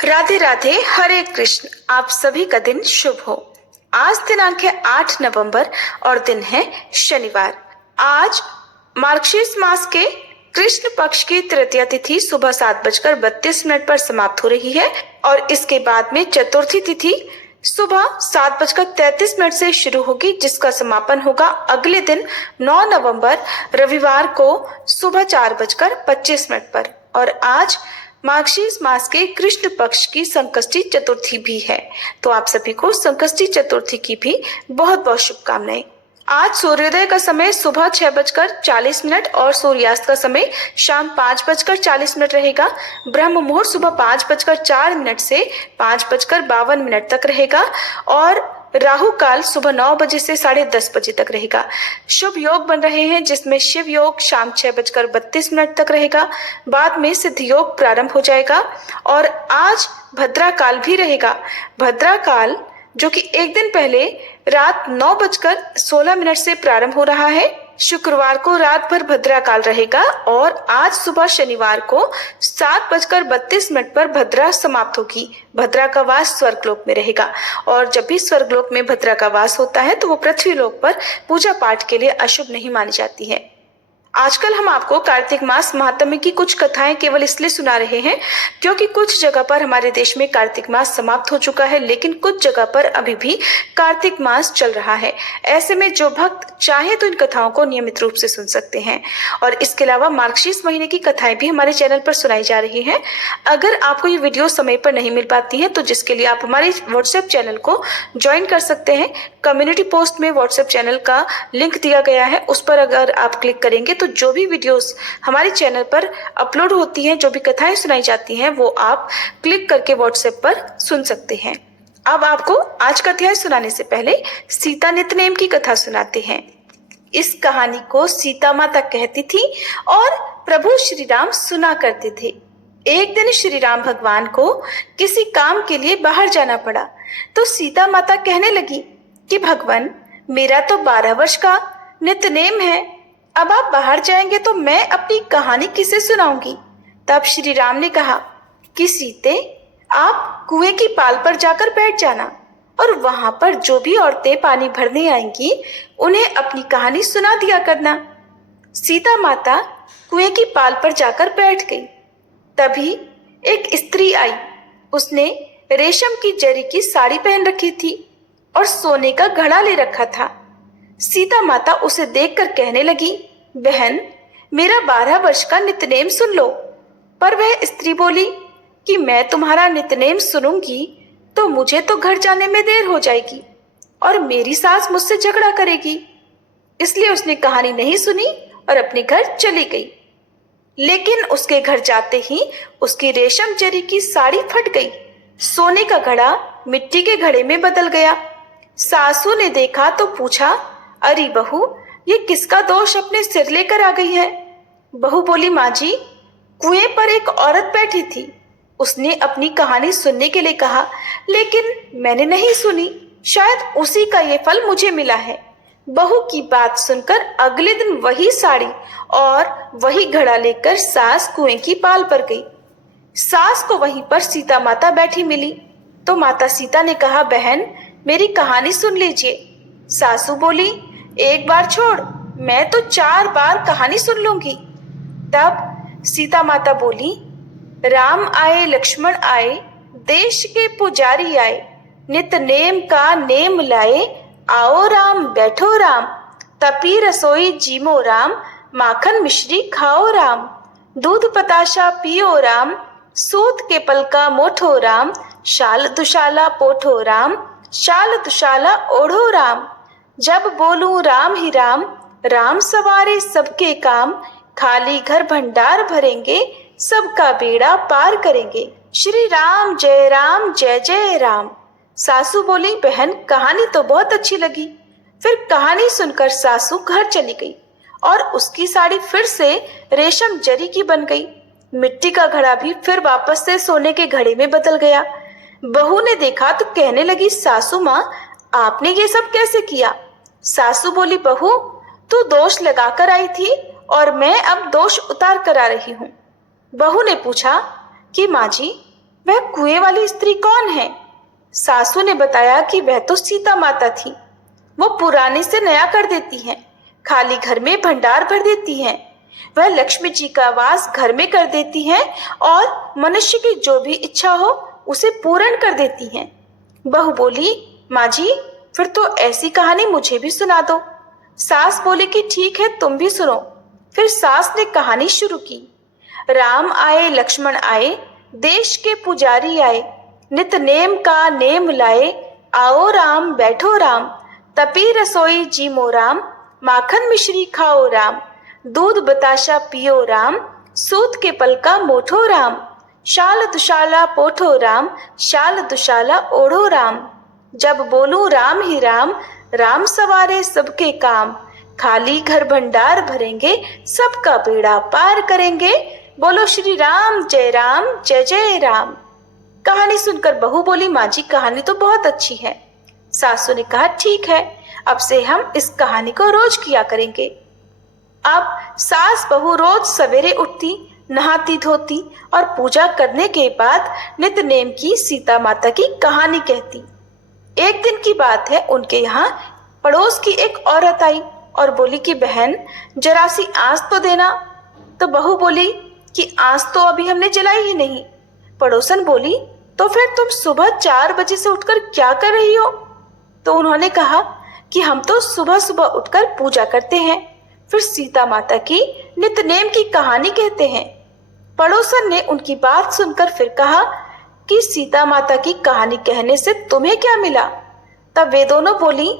राधे राधे, हरे कृष्ण। आप सभी का दिन शुभ हो। आज दिनांक है 8 नवंबर और दिन है शनिवार। आज मार्गशीर्ष मास के कृष्ण पक्ष की तृतीया तिथि सुबह 7:32 पर समाप्त हो रही है और इसके बाद में चतुर्थी तिथि सुबह 7:33 से शुरू होगी, जिसका समापन होगा अगले दिन 9 नवंबर रविवार को सुबह 4:25 पर। और आज मार्गशीर्ष मास के कृष्ण पक्ष की संकष्टी चतुर्थी भी है। तो आप सभी को संकष्टी चतुर्थी की भी बहुत बहुत शुभकामनाएं। आज सूर्योदय का समय सुबह 6:40 और सूर्यास्त का समय शाम 5:40 रहेगा। ब्रह्म मुहूर्त सुबह 5:04 से 5:52 तक रहेगा और राहु काल सुबह 9 बजे से 10:30 बजे तक रहेगा। शुभ योग बन रहे हैं, जिसमें शिव योग शाम 6:32 तक रहेगा। बाद में सिद्ध योग प्रारंभ हो जाएगा और आज भद्रा काल भी रहेगा। भद्रा काल जो कि एक दिन पहले रात 9:16 से प्रारंभ हो रहा है। शुक्रवार को रात भर भद्रा काल रहेगा और आज सुबह शनिवार को 7:32 पर भद्रा समाप्त होगी। भद्रा का वास स्वर्गलोक में रहेगा और जब भी स्वर्गलोक में भद्रा का वास होता है तो वो पृथ्वी लोक पर पूजा पाठ के लिए अशुभ नहीं मानी जाती है। आजकल हम आपको कार्तिक मास महात्म्य की कुछ कथाएं केवल इसलिए सुना रहे हैं क्योंकि कुछ जगह पर हमारे देश में कार्तिक मास समाप्त हो चुका है, लेकिन कुछ जगह पर अभी भी कार्तिक मास चल रहा है। ऐसे में जो भक्त चाहे तो इन कथाओं को नियमित रूप से सुन सकते हैं। और इसके अलावा मार्गशीर्ष महीने की कथाएं भी हमारे चैनल पर सुनाई जा रही हैं। अगर आपको ये वीडियो समय पर नहीं मिल पाती है तो जिसके लिए आप हमारे व्हाट्सएप चैनल को ज्वाइन कर सकते हैं। कम्युनिटी पोस्ट में व्हाट्सएप चैनल का लिंक दिया गया है, उस पर अगर आप क्लिक करेंगे तो जो भी वीडियोस हमारे चैनल पर अपलोड होती हैं, जो भी कथाएं सुनाई जाती हैं, वो आप क्लिक करके व्हाट्सएप पर सुन सकते हैं। अब आपको आज का अध्याय सुनाने से पहले सीता नित्यनेम की कथा सुनाते हैं। इस कहानी को सीता माता कहती थी और प्रभु श्री राम सुना करते थे। एक दिन श्री राम भगवान को किसी काम के लिए बाहर जाना पड़ा तो सीता माता कहने लगी कि भगवान, मेरा तो 12 वर्ष का नित्यनेम है, अब आप बाहर जाएंगे तो मैं अपनी कहानी किसे सुनाऊंगी। तब श्री राम ने कहा कि सीते, आप कुएं की पाल पर जाकर बैठ जाना और वहां पर जो भी औरतें पानी भरने आएंगी उन्हें अपनी कहानी सुना दिया करना। सीता माता कुएं की पाल पर जाकर बैठ गई। तभी एक स्त्री आई। उसने रेशम की जरी की साड़ी पहन रखी थी और सोने का घड़ा ले रखा था। सीता माता उसे देखकर कहने लगी, बहन, मेरा 12 वर्ष का नित्यनेम सुन लो। पर वह स्त्री बोली कि मैं तुम्हारा नित्यनेम सुनूंगी तो मुझे तो घर जाने में देर हो जाएगी और मेरी सास मुझसे झगड़ा करेगी। इसलिए उसने कहानी नहीं सुनी और अपने घर चली गई। लेकिन उसके घर जाते ही उसकी रेशम जरी की साड़ी फट गई। सोने का घड़ा मिट्टी के घड़े में बदल गया। सासू ने देखा तो पूछा, अरे बहू, ये किसका दोष अपने सिर लेकर आ गई है। बहू बोली, माँ जी, कुएं पर एक औरत बैठी थी। उसने अपनी कहानी सुनने के लिए कहा, लेकिन मैंने नहीं सुनी। शायद उसी का ये फल मुझे मिला है। बहू की बात सुनकर अगले दिन वही साड़ी और वही घड़ा लेकर सास कुएं की पाल पर गई। सास को वहीं पर सीता माता बैठी मिली तो माता सीता ने कहा, बहन, मेरी कहानी सुन लीजिए। सासू बोली, एक बार छोड़, मैं तो 4 बार कहानी सुन लूंगी। तब सीता माता बोली, राम आए लक्ष्मण आए, देश के पुजारी आए, नित नेम का नेम लाए, आओ राम बैठो राम, तपी रसोई जीमो राम, माखन मिश्री खाओ राम, दूध पताशा पियो राम, सूत के पलका मोठो राम, शाल दुशाला पोठो राम, शाल दुशाला ओढ़ो राम, जब बोलूं राम ही राम, राम सवारे सबके काम, खाली घर भंडार भरेंगे, सबका बेड़ा पार करेंगे, श्री राम जय जय राम। सासू बोली, बहन, कहानी तो बहुत अच्छी लगी। फिर कहानी सुनकर सासू घर चली गई और उसकी साड़ी फिर से रेशम जरी की बन गई। मिट्टी का घड़ा भी फिर वापस से सोने के घड़े में बदल गया। बहू ने देखा तो कहने लगी, सासू माँ, आपने ये सब कैसे किया। सासू बोली, बहू, तू दोष लगाकर आई थी और मैं अब दोष उतार कर आ रही हूँ। बहू ने पूछा कि माँ जी, वह कुएं वाली स्त्री कौन है? सासू ने बताया कि वह तो सीता माता थी। वो पुराने से नया कर देती हैं, खाली घर में भंडार भर देती हैं। वह लक्ष्मी जी का वास घर में कर देती हैं और मनुष्य की जो भी इच्छा हो उसे पूर्ण कर देती हैं। बहू बोली, माँ जी, फिर तो ऐसी कहानी मुझे भी सुना दो। सास बोली कि ठीक है, तुम भी सुनो। फिर सास ने कहानी शुरू की। राम आए, लक्ष्मण आए, देश के पुजारी आए, नित नेम का नेम लाए, आओ राम बैठो राम, तपी रसोई जीमो राम, माखन मिश्री खाओ राम, दूध बताशा पियो राम, सूत के पल का मोठो राम, शाल दुशाला पोठो राम, शाल दुशाला ओढ़ो राम। जब बोलूं राम ही राम, राम सवारे सबके काम, खाली घर भंडार भरेंगे, सबका बेड़ा पार करेंगे, बोलो श्री राम जय जय राम। कहानी सुनकर बहू बोली, माँ जी, कहानी तो बहुत अच्छी है। सासू ने कहा, ठीक है, अब से हम इस कहानी को रोज किया करेंगे। अब सास बहू रोज सवेरे उठती, नहाती धोती और पूजा करने के बाद नित नेम की सीता माता की कहानी कहती। एक दिन की बात है, उनके यहाँ पड़ोस की एक औरत आई और बोली कि बहन, जरा सी आंच तो देना। तो बहू बोली कि आंच तो अभी हमने जलाई ही नहीं। पड़ोसन बोली, तो फिर तुम सुबह 4 बजे से उठकर क्या कर रही हो? तो उन्होंने कहा कि हम तो सुबह सुबह उठकर पूजा करते हैं, फिर सीता माता की नितनेम की कहानी कहते हैं। पड़ोसन ने उनकी बात सुनकर फिर कहा कि सीता माता की कहानी कहने से तुम्हें क्या मिला? तब वे दोनों बोली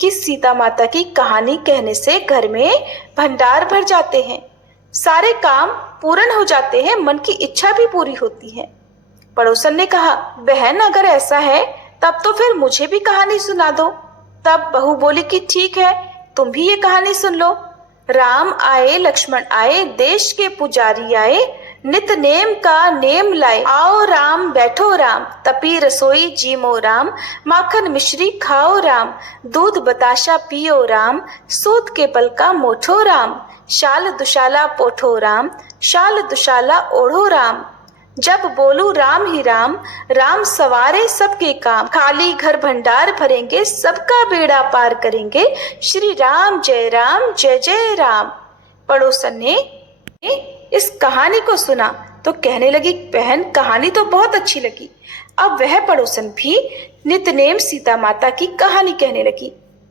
कि सीता माता की कहानी कहने से घर में भंडार भर जाते हैं, सारे काम पूर्ण हो जाते हैं, मन की इच्छा भी पूरी होती है। पड़ोसन ने कहा, बहन, अगर ऐसा है तब तो फिर मुझे भी कहानी सुना दो। तब बहू बोली कि ठीक है, तुम भी ये कहानी सुन लो। राम आए, लक्ष्मण आए, देश के पुजारी आए, नित नेम का नेम लाए, आओ राम बैठो राम, तपी रसोई जीमो राम, माखन मिश्री खाओ राम, दूध बताशा पियो राम, सूत के पल का मोठो राम, शाल दुशाला पोठो राम, शाल दुशाला ओढ़ो राम। जब बोलू राम ही राम, राम सवारे सबके काम, खाली घर भंडार भरेंगे, सबका बेड़ा पार करेंगे, श्री राम जय जय राम। पड़ोसन ने इस कहानी को सुना तो कहने लगी, बहन, कहानी तो बहुत अच्छी लगी। अब वह पड़ोसन भी नितनेम सीता माता की कहानी कहने लगी।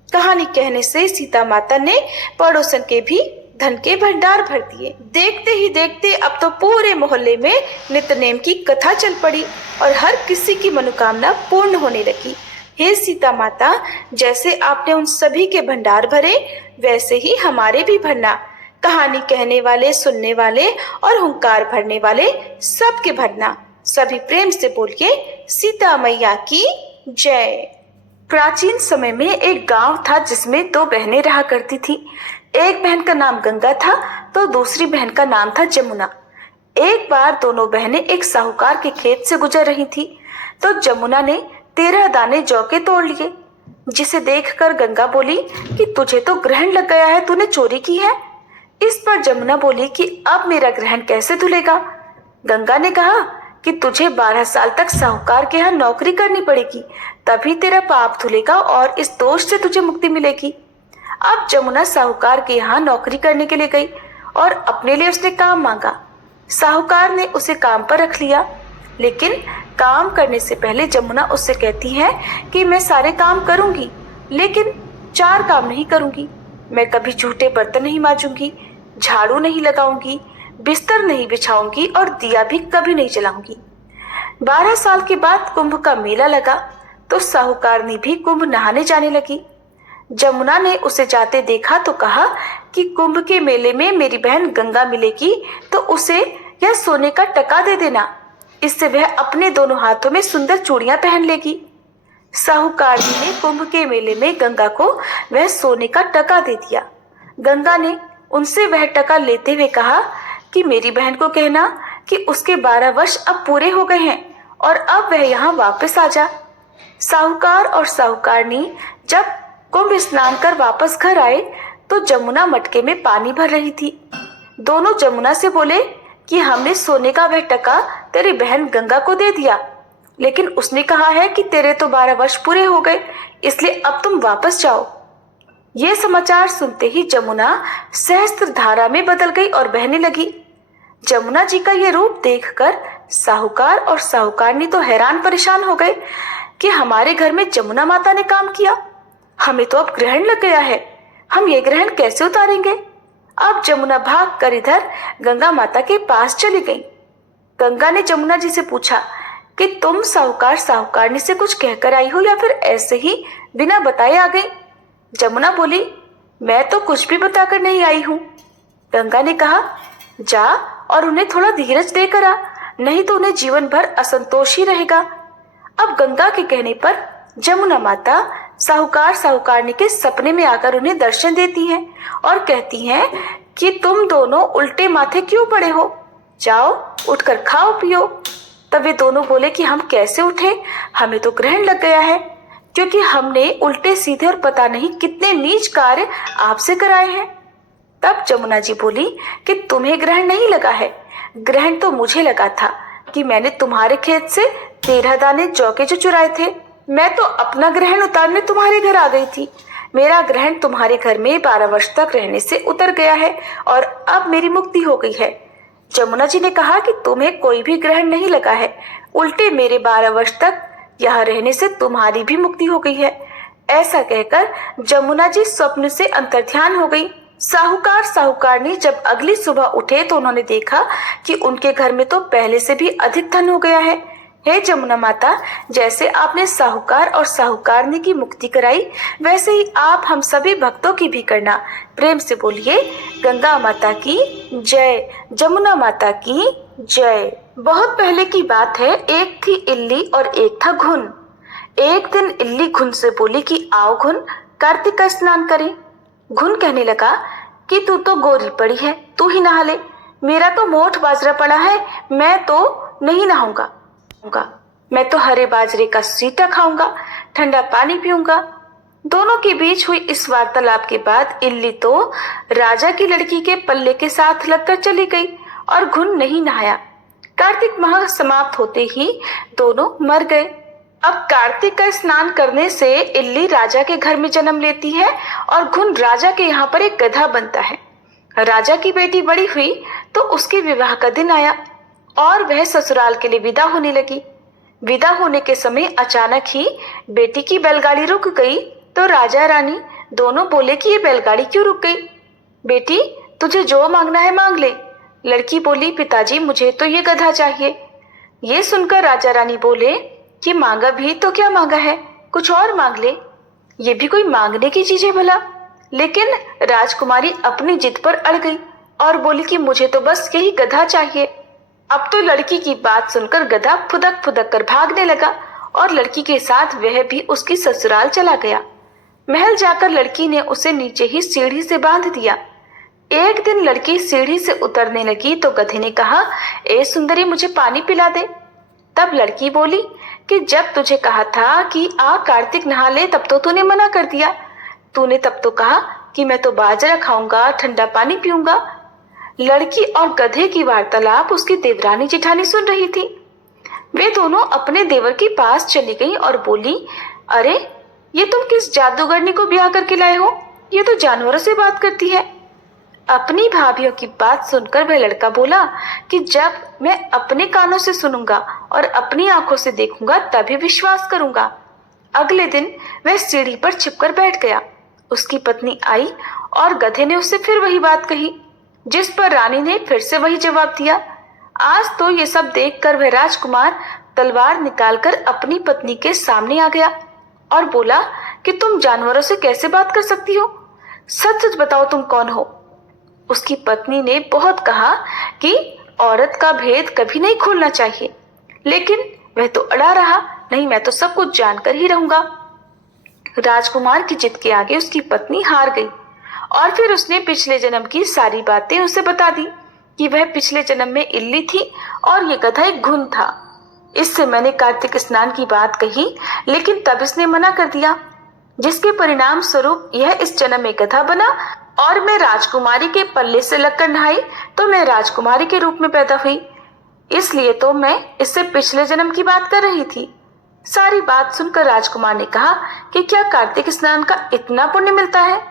कहानी कहने से सीता माता ने पड़ोसन के भी धन के भंडार भर दिए। देखते ही देखते अब तो पूरे मोहल्ले में नितनेम की कथा चल पड़ी और हर किसी की मनोकामना पूर्ण होने लगी। हे सीता माता, जैसे आपने उन सभी के भंडार भरे, वैसे ही हमारे भी भरना। कहानी कहने वाले, सुनने वाले और हुंकार भरने वाले सबके भरना। सभी प्रेम से बोलिए, सीता मैया की जय। प्राचीन समय में एक गांव था जिसमें 2 बहनें रहा करती थी। एक बहन का नाम गंगा था तो दूसरी बहन का नाम था जमुना। एक बार दोनों बहनें एक साहूकार के खेत से गुजर रही थी तो जमुना ने 13 दाने जौ के तोड़ लिए, जिसे देखकर गंगा बोली कि तुझे तो ग्रहण लग गया है, तूने चोरी की है। इस पर जमुना बोली कि अब मेरा ग्रहण कैसे धुलेगा। गंगा ने कहा कि तुझे 12 साल तक साहूकार के यहाँ नौकरी करनी पड़ेगी, तभी तेरा पाप धुलेगा और इस दोष से तुझे मुक्ति मिलेगी। अब जमुना साहूकार के यहाँ नौकरी करने के लिए गई और अपने लिए उसने काम मांगा। साहूकार ने उसे काम पर रख लिया, लेकिन काम करने से पहले जमुना उससे कहती है कि मैं सारे काम करूंगी, लेकिन 4 काम नहीं करूंगी। मैं कभी झूठे बर्तन नहीं मांजूंगी, झाड़ू नहीं लगाऊंगी, बिस्तर नहीं बिछाऊंगी और दिया भी कभी नहीं जलाऊंगी। 12 साल के बाद कुंभ का मेला लगा तो साहूकारनी भी कुंभ नहाने जाने लगी। जमुना ने उसे जाते देखा तो कहा कि कुंभ के मेले में मेरी बहन गंगा मिलेगी तो उसे यह सोने का टका दे देना, इससे वह अपने दोनों हाथों में सुंदर चूड़ियां पहन लेगी। साहूकारनी ने कुंभ के मेले में गंगा को वह सोने का टका दे दिया। गंगा ने उनसे वह टका लेते हुए कहा कि मेरी बहन को कहना कि उसके 12 वर्ष अब पूरे हो गए हैं और अब वह यहाँ वापस आ जा। साहूकार और साहूकारनी जब कुंभ स्नान कर वापस घर आए तो जमुना मटके में पानी भर रही थी। दोनों जमुना से बोले कि हमने सोने का वह टका तेरी बहन गंगा को दे दिया, लेकिन उसने कहा है कि तेरे तो 12 वर्ष पूरे हो गए, इसलिए अब तुम वापस जाओ। ये समाचार सुनते ही जमुना सहस्त्र धारा में बदल गई और बहने लगी। जमुना जी का ये रूप देखकर साहूकार और साहूकारनी तो हैरान परेशान हो गए कि हमारे घर में जमुना माता ने काम किया, हमें तो अब ग्रहण लग गया है, हम ये ग्रहण कैसे उतारेंगे। अब जमुना भाग कर इधर गंगा माता के पास चली गई। गंगा ने जमुना जी से पूछा कि तुम साहूकार साहूकारनी से कुछ कहकर आई हो या फिर ऐसे ही बिना बताए आ गई। जमुना बोली, मैं तो कुछ भी बताकर नहीं आई हूँ। गंगा ने कहा, जा और उन्हें थोड़ा धीरज देकर आ, नहीं तो उन्हें जीवन भर असंतोष ही रहेगा। अब गंगा के कहने पर जमुना माता साहूकार साहूकारनी के सपने में आकर उन्हें दर्शन देती हैं और कहती हैं कि तुम दोनों उल्टे माथे क्यों पड़े हो, जाओ उठकर खाओ पियो। तब वे दोनों बोले कि हम कैसे उठे, हमें तो ग्रहण लग गया है, क्योंकि हमने उल्टे सीधे और पता नहीं कितने नीच कार्य आपसे कराए हैं। तब जमुना जी बोली कि तुम्हें ग्रहण नहीं लगा है, ग्रहण तो मुझे लगा था कि मैंने तुम्हारे खेत से 13 दाने जौ के जो चुराए थे, मैं तो अपना ग्रहण उतारने तुम्हारे घर आ गई थी। मेरा ग्रहण तुम्हारे घर में 12 वर्ष तक रहने से उतर गया है और अब मेरी मुक्ति हो गई है। जमुना जी ने कहा कि तुम्हें कोई भी ग्रहण नहीं लगा है, उल्टे मेरे 12 वर्ष तक यहाँ रहने से तुम्हारी भी मुक्ति हो गई है। ऐसा कहकर जमुना जी स्वप्न से अंतर्ध्यान हो गई। साहूकार साहूकारनी जब अगली सुबह उठे तो उन्होंने देखा कि उनके घर में तो पहले से भी अधिक धन हो गया है। हे जमुना माता, जैसे आपने साहूकार और साहूकारनी की मुक्ति कराई, वैसे ही आप हम सभी भक्तों की भी करना। प्रेम से बोलिए, गंगा माता की जय, जमुना माता की जय। बहुत पहले की बात है, एक थी इल्ली और एक था घुन। एक दिन इल्ली घुन से बोली कि आओ घुन, कार्तिक का स्नान करें। घुन कहने लगा कि तू तो गोरी पड़ी है, तू ही नहा ले, मेरा तो मोट बाजरा पड़ा है, मैं तो नहीं नहाऊंगा। मैं तो हरे बाजरे का सीटा खाऊंगा, ठंडा पानी पीऊंगा। दोनों के बीच हुई इस वार्तालाप के बाद इल्ली तो राजा की लड़की के पल्ले के साथ लगकर चली गई और घुन नहीं नहाया। कार्तिक माह समाप्त होते ही दोनों मर गए। अब कार्तिक का स्नान करने से इल्ली राजा के घर में जन्म लेती है और घुन राजा के यहाँ पर एक गधा बनता है। राजा की बेटी बड़ी हुई तो उसके विवाह का दिन आया और वह ससुराल के लिए विदा होने लगी। विदा होने के समय अचानक ही बेटी की बैलगाड़ी रुक गई तो राजा रानी दोनों बोले कि ये बैलगाड़ी क्यों रुक गई। बेटी, तुझे जो मांगना है मांग ले। लड़की बोली, पिताजी मुझे तो ये गधा चाहिए। ये सुनकर राजा रानी बोले कि मांगा भी तो क्या मांगा है, कुछ और मांग ले, ये भी कोई मांगने की चीज है भला। लेकिन राजकुमारी अपनी जिद पर अड़ गई और बोली कि मुझे तो बस यही गधा चाहिए। अब तो लड़की की बात सुनकर गधा फुदक फुदक कर भागने लगा और लड़की के साथ वह भी उसकी ससुराल चला गया। महल जाकर लड़की ने उसे नीचे ही सीढ़ी से बांध दिया। एक दिन लड़की सीढ़ी से उतरने लगी तो गधे ने कहा, ए सुंदरी, मुझे पानी पिला दे। तब लड़की बोली कि जब तुझे कहा था कि आ कार्तिक नहा ले तब तो तूने मना कर दिया, तूने तब तो कहा कि मैं तो बाजरा खाऊंगा, ठंडा पानी पीऊंगा। लड़की और गधे की वार्तालाप उसकी देवरानी जेठानी सुन रही थी। वे दोनों अपने देवर के पास चली गईं और बोली, अरे ये तुम किस जादूगरनी को ब्याह करके लाए हो, ये तो जानवरों से बात करती है। अपनी भाभियों की बात सुनकर वह लड़का बोला कि जब मैं अपने कानों से सुनूंगा और अपनी आंखों से देखूंगा तभी विश्वास करूंगा। अगले दिन वह सीढ़ी पर छिपकर बैठ गया। उसकी पत्नी आई और गधे ने उससे फिर वही बात कही, जिस पर रानी ने फिर से वही जवाब दिया। आज तो ये सब देखकर वह राजकुमार तलवार निकालकर अपनी पत्नी के सामने आ गया और बोला कि तुम जानवरों से कैसे बात कर सकती हो, सच सच बताओ तुम कौन हो। उसकी पत्नी ने बहुत कहा कि औरत का भेद कभी नहीं खोलना चाहिए, लेकिन वह तो अड़ा रहा, नहीं मैं तो सब कुछ जानकर ही रहूंगा। राजकुमार की जिद के आगे उसकी पत्नी हार गई और फिर उसने पिछले जन्म की सारी बातें उसे बता दी कि वह पिछले जन्म में इल्ली थी और ये गधा एक घुन था। इससे मैंने कार्तिक स्नान की बात कही, लेकिन तब इसने मना कर दिया, जिसके परिणाम स्वरूप यह इस जन्म में गधा बना और मैं राजकुमारी के पल्ले से लगकर नहाई तो मैं राजकुमारी के रूप में पैदा हुई, इसलिए तो मैं इससे पिछले जन्म की बात कर रही थी। सारी बात सुनकर राजकुमार ने कहा कि क्या कार्तिक स्नान का इतना पुण्य मिलता है?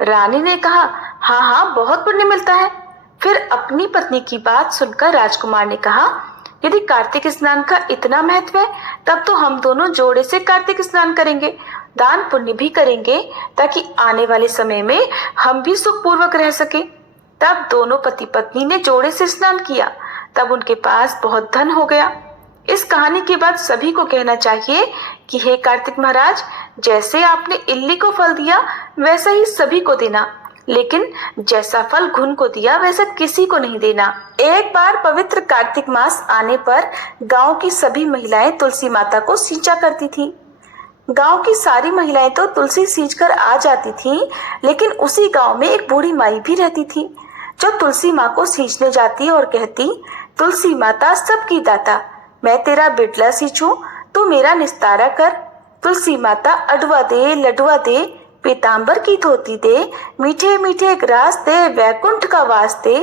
रानी ने कहा, हाँ हाँ, बहुत पुण्य मिलता है। फिर अपनी पत्नी की बात सुनकर राजकुमार ने कहा, यदि कार्तिक स्नान का इतना महत्व है तब तो हम दोनों जोड़े से कार्तिक स्नान करेंगे, दान पुण्य भी करेंगे, ताकि आने वाले समय में हम भी सुखपूर्वक रह सके। तब दोनों पति पत्नी ने जोड़े से स्नान किया। तब उनके पास बहुत धन हो गया। इस कहानी के बाद सभी को कहना चाहिए कि हे कार्तिक महाराज, जैसे आपने इल्ली को फल दिया वैसा ही सभी को देना, लेकिन जैसा फल घुन को दिया वैसा किसी को नहीं देना। एक बार पवित्र कार्तिक मास आने पर गांव की सभी महिलाएं तुलसी माता को सींचा करती थीं। गांव की सारी महिलाएं तो तुलसी सींचकर आ जाती थीं, लेकिन उसी गांव में एक बूढ़ी माई भी रहती थी, जो तुलसी माँ को सींचने जाती और कहती, तुलसी माता सबकी दाता, मैं तेरा बिटला सींचूं, तू मेरा निस्तारा कर। तुलसी माता अडवा दे, लडवा दे, पीतांबर की धोती दे, मीठे मीठे ग्रास दे, वैकुंठ का वास दे,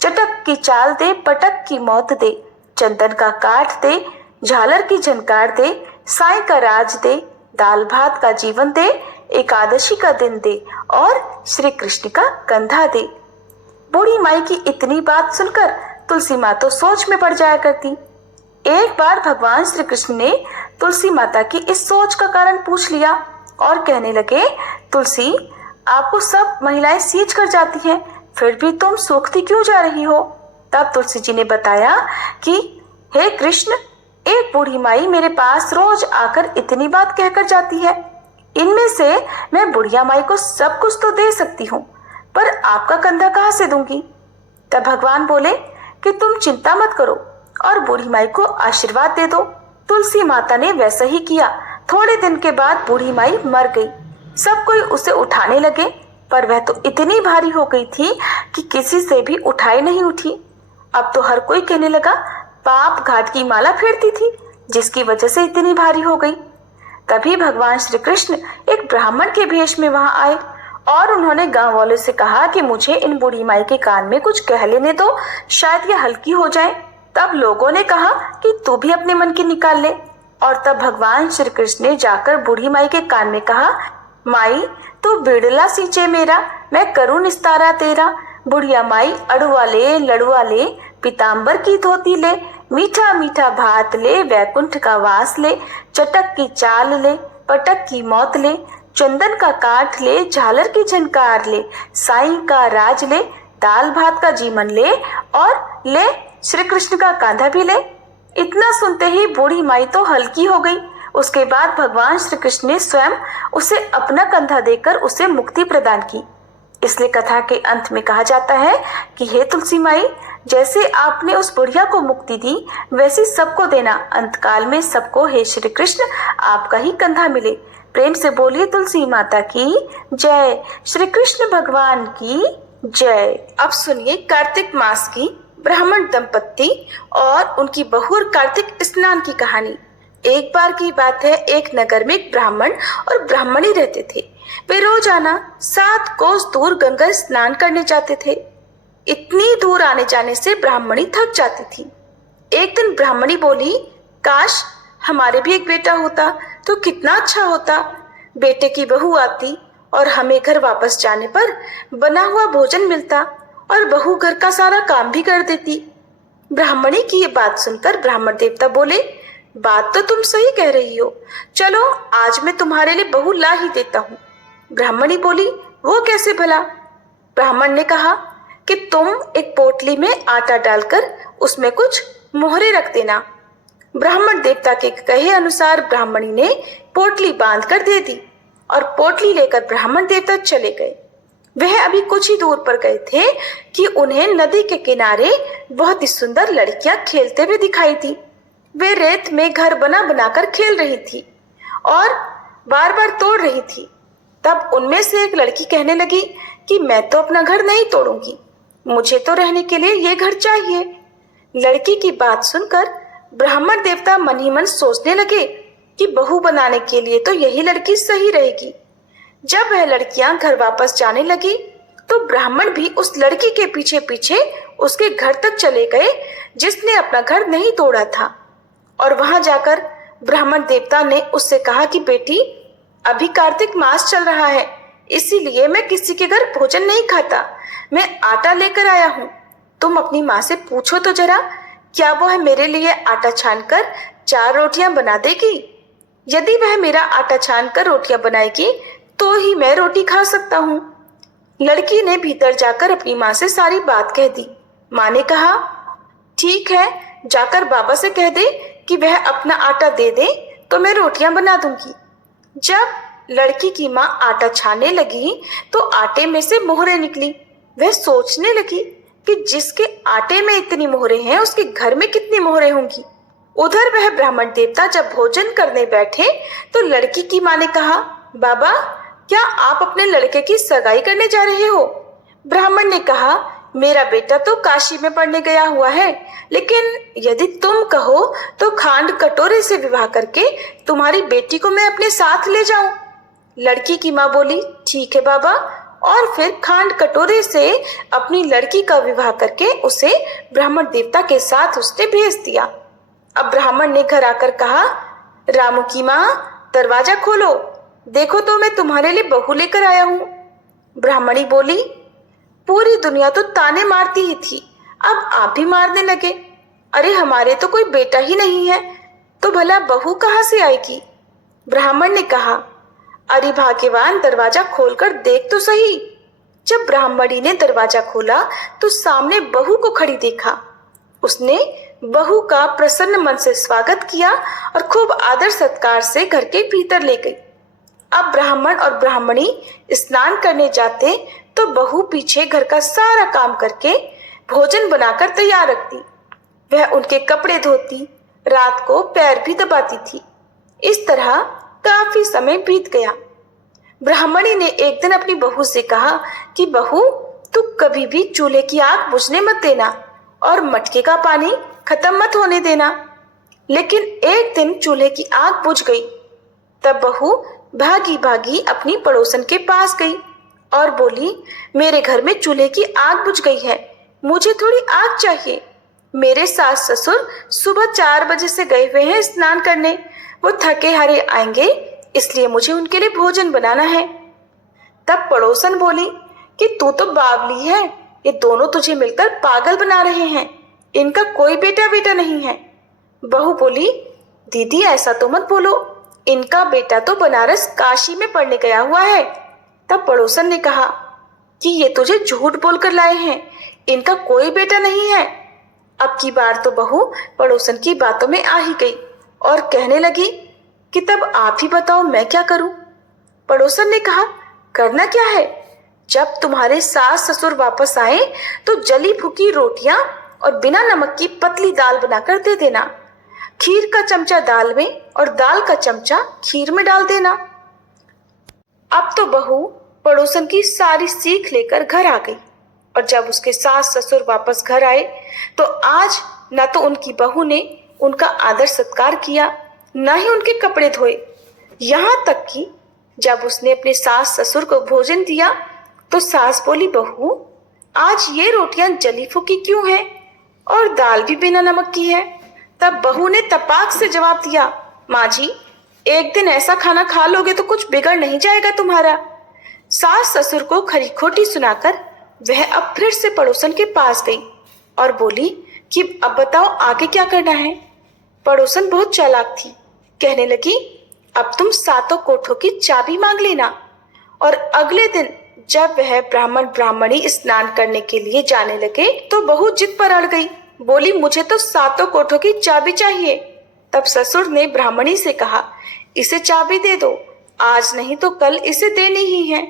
चटक की चाल दे, पटक की मौत दे, चंदन का काठ दे, झालर की झनकार दे, साई का राज दे, दाल भात का जीवन दे, एकादशी का दिन दे और श्री कृष्ण का कंधा दे। बूढ़ी माई की इतनी बात सुनकर तुलसी माँ तो सोच में पड़ जाया करती। एक बार भगवान श्री कृष्ण ने तुलसी माता की इस सोच का कारण पूछ लिया और कहने लगे, तुलसी, आपको सब महिलाएं सींच कर जाती हैं, फिर भी तुम सूखती क्यों जा रही हो? तब तुलसी जी ने बताया कि हे कृष्ण, एक बूढ़ी माई मेरे पास रोज आकर इतनी बात कहकर जाती है। इनमें से मैं बुढ़िया माई को सब कुछ तो दे सकती हूँ, पर आपका कंधा कहाँ से दूंगी? तब भगवान बोले कि तुम चिंता मत करो और बूढ़ी माई को आशीर्वाद दे दो। तुलसी माता ने वैसा ही किया। थोड़े दिन के बाद बूढ़ी माई मर गई। सब कोई उसे उठाने लगे, पर वह तो इतनी भारी हो गई थी कि किसी से भी उठाई नहीं उठी। अब तो हर कोई कहने लगा, पाप घाट की माला फेरती थी, जिसकी वजह से इतनी भारी हो गई। तभी भगवान श्री कृष्ण एक ब्राह्मण के भेष में वहां आए और उन्होंने गांव वालों से कहा कि मुझे इन बूढ़ी माई के कान में कुछ कह लेने दो, शायद ये हल्की हो जाए। तब लोगों ने कहा कि तू भी अपने मन की निकाल ले। और तब भगवान श्री कृष्ण ने जाकर बूढ़ी माई के कान में कहा, माई, तू बिड़ला सींचे मेरा, मैं करूं निस्तारा तेरा। बुढ़िया माई अड़ुआ ले, लड़ुआ ले, पीतांबर की धोती ले, मीठा मीठा भात ले, वैकुंठ का वास ले, चटक की चाल ले, पटक की मौत ले, चंदन का काठ ले, झालर की झनकार ले, साई का राज ले, दाल भात का जीवन ले और ले श्री कृष्ण का कांधा भी ले। इतना सुनते ही बूढ़ी माई तो हल्की हो गई। उसके बाद भगवान श्री कृष्ण ने स्वयं उसे अपना कंधा देकर उसे मुक्ति प्रदान की। इसलिए कथा के अंत में कहा जाता है कि हे तुलसी माई, जैसे आपने उस बुढ़िया को मुक्ति दी वैसी सबको देना, अंतकाल में सबको हे श्री कृष्ण आपका ही कंधा मिले। प्रेम से बोलिए तुलसी माता की जय, श्री कृष्ण भगवान की जय। अब सुनिए कार्तिक मास की ब्राह्मण दंपत्ति और उनकी बहू कार्तिक स्नान की कहानी। एक बार की बात है, एक नगर में एक ब्राह्मण और ब्राह्मणी रहते थे। वे रोजाना 7 कोस दूर गंगा स्नान करने जाते थे। इतनी दूर आने जाने से ब्राह्मणी थक जाती थी। एक दिन ब्राह्मणी बोली, काश हमारे भी एक बेटा होता तो कितना अच्छा होता। बेटे की बहू आती और हमें घर वापस जाने पर बना हुआ भोजन मिलता और बहू घर का सारा काम भी कर देती। ब्राह्मणी की ये बात सुनकर ब्राह्मण देवता बोले, बात तो तुम सही कह रही हो, चलो आज मैं तुम्हारे लिए बहू ला ही देता हूँ। ब्राह्मणी बोली, वो कैसे भला? ब्राह्मण ने कहा कि तुम एक पोटली में आटा डालकर उसमें कुछ मोहरे रख देना। ब्राह्मण देवता के कहे अनुसार ब्राह्मणी ने पोटली बांध कर दे दी और पोटली लेकर ब्राह्मण देवता चले गए। वह अभी कुछ ही दूर पर गए थे कि उन्हें नदी के किनारे बहुत ही सुंदर लड़कियां खेलते हुए दिखाई दी। वे रेत में घर बना बनाकर खेल रही थी और बार बार तोड़ रही थी। तब उनमें से एक लड़की कहने लगी कि मैं तो अपना घर नहीं तोड़ूंगी, मुझे तो रहने के लिए ये घर चाहिए। लड़की की बात सुनकर ब्राह्मण देवता मन ही मन सोचने लगे कि बहू बनाने के लिए तो यही लड़की सही रहेगी। जब वह लड़कियां घर वापस जाने लगी तो ब्राह्मण भी उस लड़की के पीछे पीछे उसके घर तक चले गए जिसने अपना घर नहीं तोड़ा था। और वहां जाकर ब्राह्मण देवता ने उससे कहा कि बेटी, अभी कार्तिक मास चल रहा है, इसीलिए मैं किसी के घर भोजन नहीं खाता। मैं आटा लेकर आया हूँ। तुम अपनी माँ से पूछो तो जरा, क्या वह मेरे लिए आटा छानकर 4 रोटियां बना देगी? यदि वह मेरा आटा छानकर रोटियां बनाएगी तो ही मैं रोटी खा सकता हूँ। लड़की ने भीतर जाकर अपनी माँ से सारी बात कह दी। माँ ने कहा, ठीक है, जाकर बाबा से कह दे कि वह अपना आटा दे दे तो मैं रोटियां बना दूंगी। जब लड़की की माँ आटा छानने लगी तो आटे में से मोहरें निकली। वह सोचने लगी कि जिसके आटे में इतनी मोहरें हैं उसके घर में कितनी मोहरें होंगी। उधर वह ब्राह्मण देवता जब भोजन करने बैठे तो लड़की की माँ ने कहा, बाबा, क्या आप अपने लड़के की सगाई करने जा रहे हो? ब्राह्मण ने कहा, मेरा बेटा तो काशी में पढ़ने गया हुआ है, लेकिन यदि तुम कहो तो खांड कटोरे से विवाह करके तुम्हारी बेटी को मैं अपने साथ ले जाऊं। लड़की की माँ बोली, ठीक है बाबा, और फिर खांड कटोरे से अपनी लड़की का विवाह करके उसे ब्राह्मण देवता के साथ उसने भेज दिया। अब ब्राह्मण ने घर आकर कहा, रामू की माँ, दरवाजा खोलो, देखो तो मैं तुम्हारे लिए बहू लेकर आया हूँ। ब्राह्मणी बोली, पूरी दुनिया तो ताने मारती ही थी, अब आप भी मारने लगे। अरे हमारे तो कोई बेटा ही नहीं है, तो भला बहू कहाँ से आएगी? ब्राह्मण ने कहा, अरे भाग्यवान, दरवाजा खोलकर देख तो सही। जब ब्राह्मणी ने दरवाजा खोला तो सामने बहू को खड़ी देखा। उसने बहू का प्रसन्न मन से स्वागत किया और खूब आदर सत्कार से घर के भीतर ले गई। अब ब्राह्मण और ब्राह्मणी स्नान करने जाते तो बहू पीछे घर का सारा काम करके भोजन बनाकर तैयार रखती। वह उनके कपड़े धोती, रात को पैर भी दबाती थी। इस तरह काफी समय बीत गया। ब्राह्मणी ने एक दिन अपनी बहू से कहा कि बहू, तू कभी भी चूल्हे की आग बुझने मत देना और मटके का पानी खत्म मत होने देना। लेकिन एक दिन चूल्हे की आग बुझ गई। तब बहू भागी भागी अपनी पड़ोसन के पास गई और बोली, मेरे घर में चूल्हे की आग बुझ गई है, मुझे थोड़ी आग चाहिए। मेरे सास ससुर सुबह 4 बजे से गए हुए हैं स्नान करने, वो थके हारे आएंगे, इसलिए मुझे उनके लिए भोजन बनाना है। तब पड़ोसन बोली कि तू तो बावली है, ये दोनों तुझे मिलकर पागल बना रहे हैं, इनका कोई बेटा नहीं है। बहू बोली, दीदी ऐसा तो मत बोलो, इनका बेटा तो बनारस काशी में पढ़ने गया हुआ है। तब पड़ोसन ने कहा कि ये तुझे झूठ बोलकर लाए हैं, इनका कोई बेटा नहीं है। अब की बार तो बहू पड़ोसन की बातों में आ ही गई और कहने लगी कि तब आप ही बताओ मैं क्या करूं। पड़ोसन ने कहा, करना क्या है, जब तुम्हारे सास ससुर वापस आए तो जली फूकी रोटियां और बिना नमक की पतली दाल बनाकर दे देना। खीर का चमचा दाल में और दाल का चमचा खीर में डाल देना। अब तो बहू पड़ोसन की सारी सीख लेकर घर आ गई और जब उसके सास ससुर वापस घर आए तो आज न तो उनकी बहू ने उनका आदर सत्कार किया, न ही उनके कपड़े धोए। यहाँ तक कि जब उसने अपने सास ससुर को भोजन दिया तो सास बोली, बहू आज ये रोटियां जली फूकी क्यों हैं और दाल भी बिना नमक की है। तब बहू ने तपाक से जवाब दिया, माँ जी, एक दिन ऐसा खाना खा लोगे तो कुछ बिगड़ नहीं जाएगा तुम्हारा। सास ससुर को खरी खोटी सुनाकर वह अब फिर से पड़ोसन के पास गई और बोली कि अब बताओ आगे क्या करना है। पड़ोसन बहुत चालाक थी, कहने लगी, अब तुम 7 कोठों की चाबी मांग लेना। और अगले दिन जब वह ब्राह्मण ब्राह्मणी स्नान करने के लिए जाने लगे तो बहू जिद पर अड़ गई, बोली, मुझे तो 7 कोठों की चाबी चाहिए। तब ससुर ने ब्राह्मणी से कहा, इसे चाबी दे दो, आज नहीं तो कल इसे देनी ही है।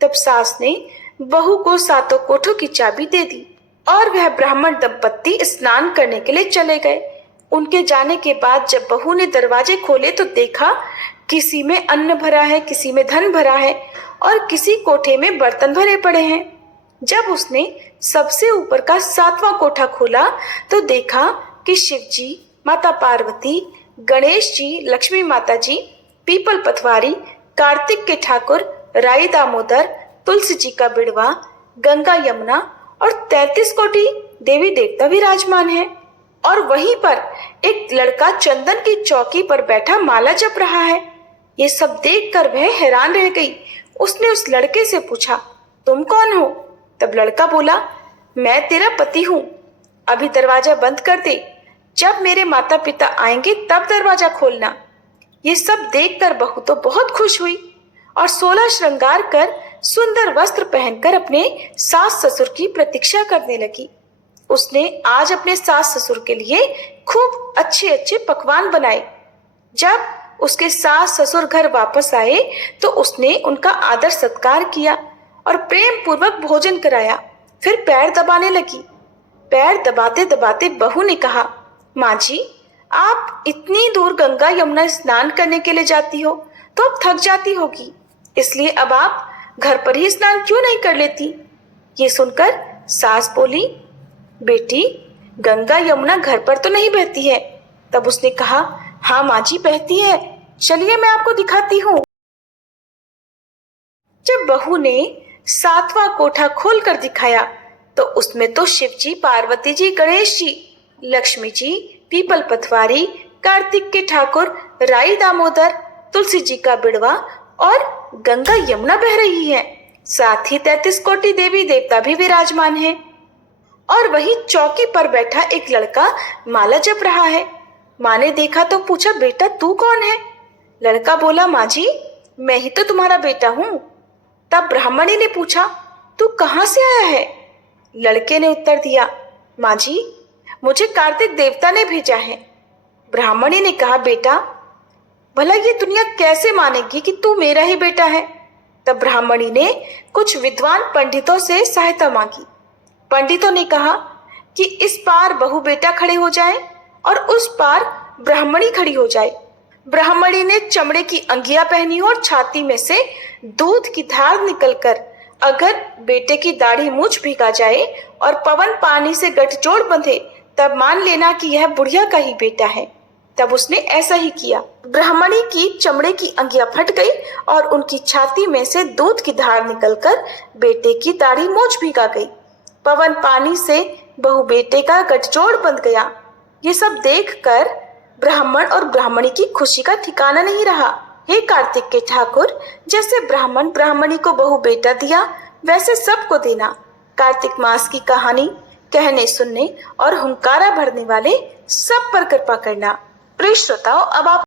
तब सास ने बहू को 7 कोठों की चाबी दे दी और वह ब्राह्मण दंपत्ति स्नान करने के लिए चले गए। उनके जाने के बाद जब बहू ने दरवाजे खोले तो देखा किसी में अन्न भरा है, किसी में धन भरा है और किसी कोठे में बर्तन भरे पड़े हैं। जब उसने सबसे ऊपर का 7वां कोठा खोला तो देखा कि शिव जी, माता पार्वती, गणेश जी, लक्ष्मी माता जी, पीपल पथवारी, कार्तिक के ठाकुर, राई दामोदर, तुलसी जी का बिड़वा, गंगा यमुना और 33 कोटि देवी देवता विराजमान है। और वहीं पर एक लड़का चंदन की चौकी पर बैठा माला जप रहा है। ये सब देखकर वह हैरान रह गई। उसने उस लड़के से पूछा, तुम कौन हो? तब लड़का बोला, मैं तेरा पति हूँ। अभी दरवाजा बंद कर दे, जब मेरे माता पिता आएंगे तब दरवाजा खोलना। ये सब देखकर बहू तो बहुत खुश हुई और 16 श्रृंगार कर सुंदर वस्त्र पहनकर अपने सास ससुर की प्रतीक्षा करने लगी। उसने आज अपने सास ससुर के लिए खूब अच्छे अच्छे पकवान बनाए। जब उसके सास ससुर घर वापस आए तो उसने उनका आदर सत्कार किया और प्रेम पूर्वक भोजन कराया। फिर पैर दबाने लगी। पैर दबाते दबाते बहू ने कहा, माँ जी, आप इतनी दूर गंगा यमुना स्नान करने के लिए जाती हो तो अब थक जाती होगी, इसलिए अब आप घर पर ही स्नान क्यों नहीं कर लेती? ये सुनकर सास बोली, बेटी, गंगा यमुना घर पर तो नहीं बहती है। तब उसने कहा, हाँ माँ जी, बहती है, चलिए मैं आपको दिखाती हूँ। जब बहू ने 7वां कोठा खोलकर दिखाया तो उसमें तो शिव जी, पार्वती जी, गणेश जी, लक्ष्मी जी, पीपल पथवारी, कार्तिक के ठाकुर, राई दामोदर, तुलसी जी का बिड़वा और गंगा यमुना बह रही है। साथ ही 33 कोटि देवी देवता भी विराजमान है। और वही चौकी पर बैठा एक लड़का माला जप रहा है। माँ ने देखा तो पूछा, बेटा तू कौन है? लड़का बोला, माँ जी, मैं ही तो तुम्हारा बेटा हूँ। तब ब्राह्मणी ने पूछा, तू कहाँ से आया है? लड़के ने उत्तर दिया, माँ जी, मुझे कार्तिक देवता ने भेजा है। ब्राह्मणी ने कहा, बेटा, भला ये दुनिया कैसे मानेगी कि तू मेरा ही बेटा है? तब ब्राह्मणी ने कुछ विद्वान पंडितों से सहायता मांगी। पंडितों ने कहा कि इस पार बहू बेटा खड़े हो जाए और उस पार ब्राह्मणी खड़ी हो जाए। ब्राह्मणी ने चमड़े की अंगिया पहनी और छाती में से दूध की धार निकलकर अगर बेटे की दाढ़ी मूंछ भीगा जाए और पवन पानी से गठजोड़ बंधे तब मान लेना कि यह बुढ़िया का ही बेटा है। तब उसने ऐसा ही किया। ब्राह्मणी की चमड़े की अंगिया फट गई और उनकी छाती में से दूध की धार निकलकर बेटे की दाढ़ी मूंछ भीगा गई। पवन पानी से बहू बेटे का गठजोड़ बंध गया। ये सब देखकर ब्राह्मण और ब्राह्मणी की खुशी का ठिकाना नहीं रहा। हे कार्तिक के ठाकुर, जैसे ब्राह्मण ब्राह्मणी को बहू बेटा दिया वैसे सबको देना। कार्तिक मास की कहानी कहने सुनने और हुंकारा भरने वाले सब पर कृपा करना। प्रिय श्रोताओं, अब आप